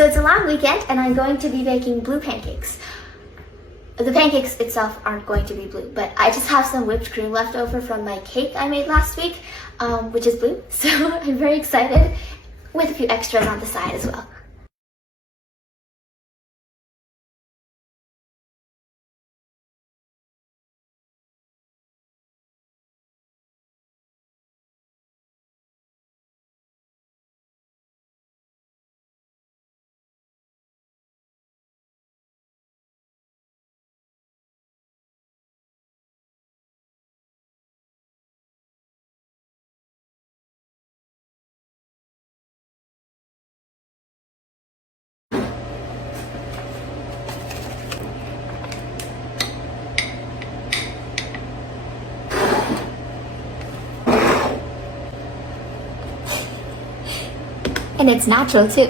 So it's a long weekend and I'm going to be baking blue pancakes. The pancakes itself aren't going to be blue, but I just have some whipped cream left over from my cake I made last week, which is blue. So I'm very excited, with a few extras on the side as well. And it's natural too.